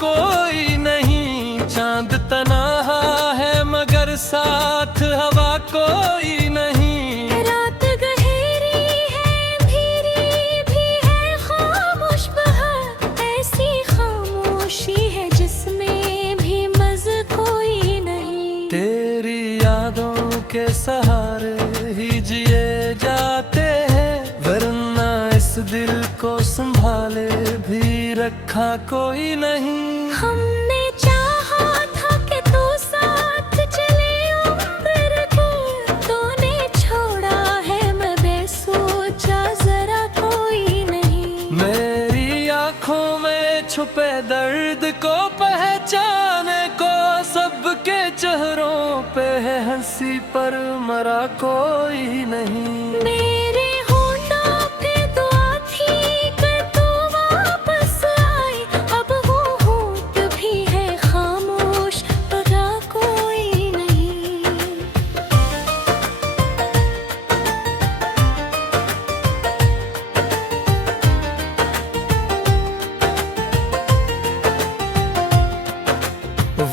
कोई नहीं। चांद तन्हा है मगर साथ हवा कोई नहीं। रात गहरी है अंधेरी भी है खामोश बहार, ऐसी खामोशी है जिसमें भी मज़ा कोई नहीं। तेरी यादों के सहारे ही जिए जाते हैं, वरना इस दिल को संभाले भी रखा कोई नहीं। हमने चाहा था कि तू साथ चले उम्र के, तूने छोड़ा है मैं बेसोचा जरा कोई नहीं। मेरी आँखों में छुपे दर्द को पहचाने को सबके चेहरों पे है हंसी, पर मरा कोई नहीं। मेरे होठों पे दुआ थी कि तू वापस आई, अब वो होठ भी है खामोश पता कोई नहीं।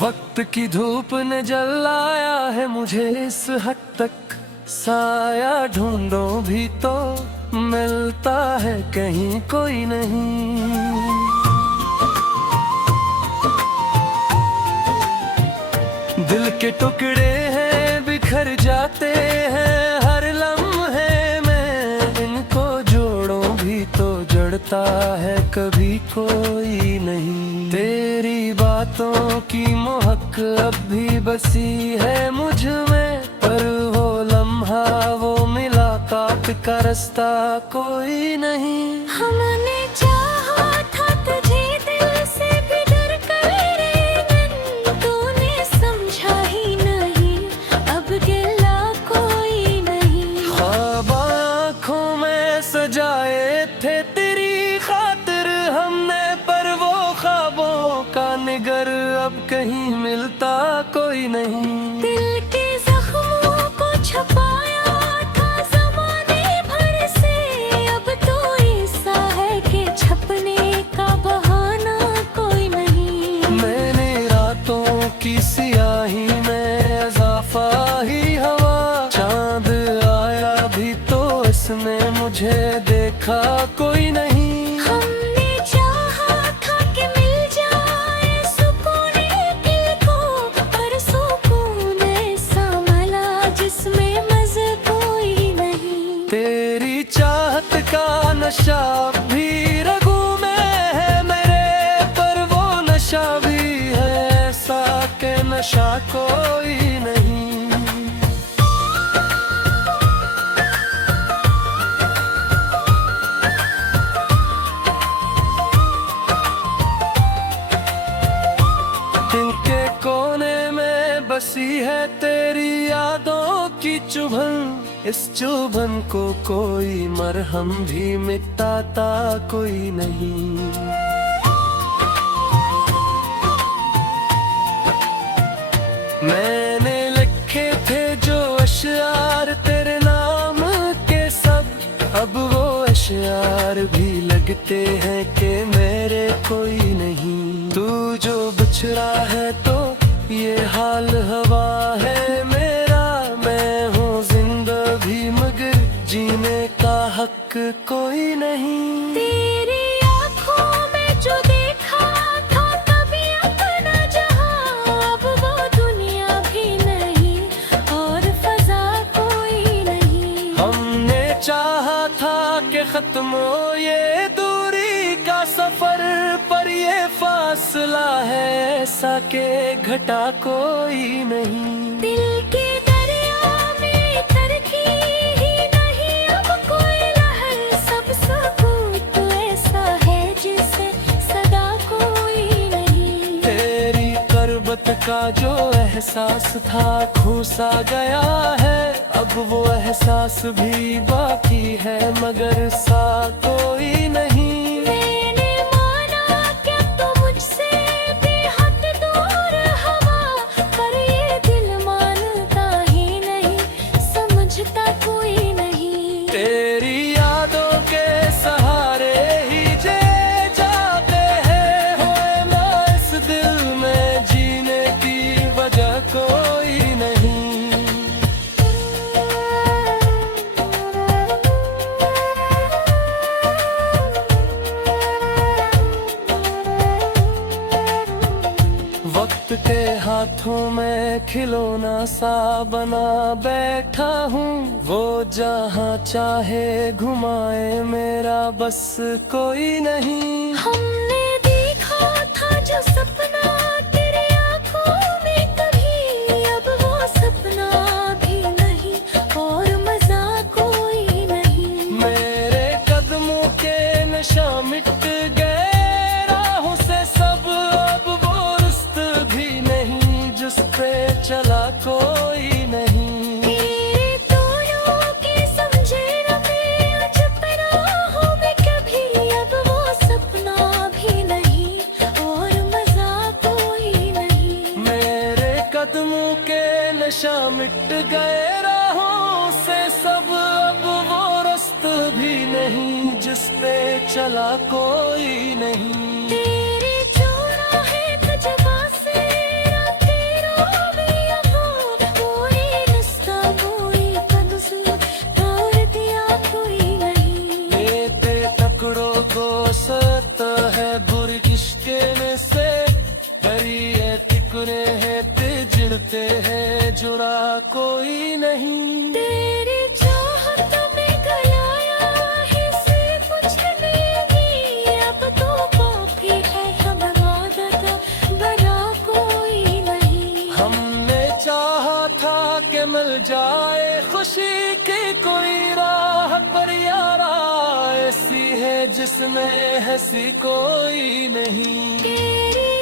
वक्त की धूप ने जलाया है मुझे इस हद तक, साया ढूंढो भी तो मिलता है कहीं कोई नहीं। दिल के टुकड़े हैं बिखर जाते हैं हर लम्हे में, इनको जोड़ो भी तो जड़ता है कभी कोई नहीं। तेरी बातों की महक अब भी बसी है मुझ में, पर वो लम्हा वो मुलाकात का रास्ता कोई नहीं। हमने चाहा था तुझे दिल से भी डर कर लेकिन तूने समझा ही नहीं, अब गिला कोई नहीं। ख्वाब आँखों में सजाए थे तेरी खातिर हमने, पर वो ख्वाबों का निगर अब कहीं मिलता कोई नहीं। दिल के जख्मों को छुपाया था ज़माने भर से, अब तो ऐसा है कि छपने का बहाना कोई नहीं। मैंने रातों की सियाही में इजाफा ही हवा, चांद आया भी तो इसने मुझे देखा कोई नहीं। हमने चाहा था कि मिल जाए सुकून दिल को, पर सुकून ऐसा मिला जिसमें मज़ा कोई नहीं। तेरी चाहत का नशा भी रगों में है मेरे, पर वो नशा भी है ऐसा के नशा कोई नहीं। दिल के कोने में बसी है तेरी यादों की चुभन, इस चुभन को कोई मरहम भी मिटाता कोई नहीं। मैंने लिखे थे जो अशआर तेरे नाम के सब, अब वो अशआर भी लगते हैं कि मेरे कोई नहीं। तू जो बिछड़ा है तो ये हाल हवा है मेरा, मैं हूँ जिंदा भी मगर जीने का हक कोई नहीं। तेरी आँखों में जो देखा था कभी अपना जहां, अब वो दुनिया भी नहीं और फजा कोई नहीं। हमने चाहा था कि खत्म हो ये दूरी का सफर, पर ये फासला है ऐसा के घटा कोई नहीं। दिल के दरिया में तरकी ही नहीं अब कोई लहर, सब सुकूत ऐसा है जिसे सदा कोई नहीं। तेरी करबत का जो एहसास था खो सा गया है, अब वो एहसास भी बाकी है मगर सा कोई नहीं। मैंने माना कि तू मुझसे बेहद दूर हवा, पर ये दिल मानता ही नहीं, समझता कोई नहीं। तेरी यादों के सहारे ही जे जाते हैं, होए ना इस खिलौना सा बना बैठा हूँ। वो जहाँ चाहे घुमाए मेरा बस कोई नहीं। हमने देखा था जो सपना तेरे आँखों में कभी, अब वो सपना भी नहीं और मजा कोई नहीं। मेरे कदमों के नशा मिट गए राहों से सब, अब वो रुस्त भी नहीं जिस पे चला कोई नहीं। तेरे दोनों के समझे न मैं अजब राहों में कभी, अब वो सपना भी नहीं और मजा कोई नहीं। मेरे कदमों के नशा मिट गए राहों से सब, अब वो रास्त भी नहीं जिस पे चला कोई नहीं। तेरे चौराहे खजवा से रातें रोवे अब, कोई रास्ता कोई कंस तोड़ दिया कोई नहीं। ते तकड़ो दोस्त है बुरी इश्के में से, दरिए तिकड़े है ते जिड़ते हैं जुड़ा कोई नहीं। तेरी चाहत में गलाया है से पूछने की, अब तो काफी है हम आदत बना कोई नहीं। हमने चाहा था कि मिल जाए खुशी की कोई राह, पर यारा ऐसी है जिसमें हंसी कोई नहीं। तेरी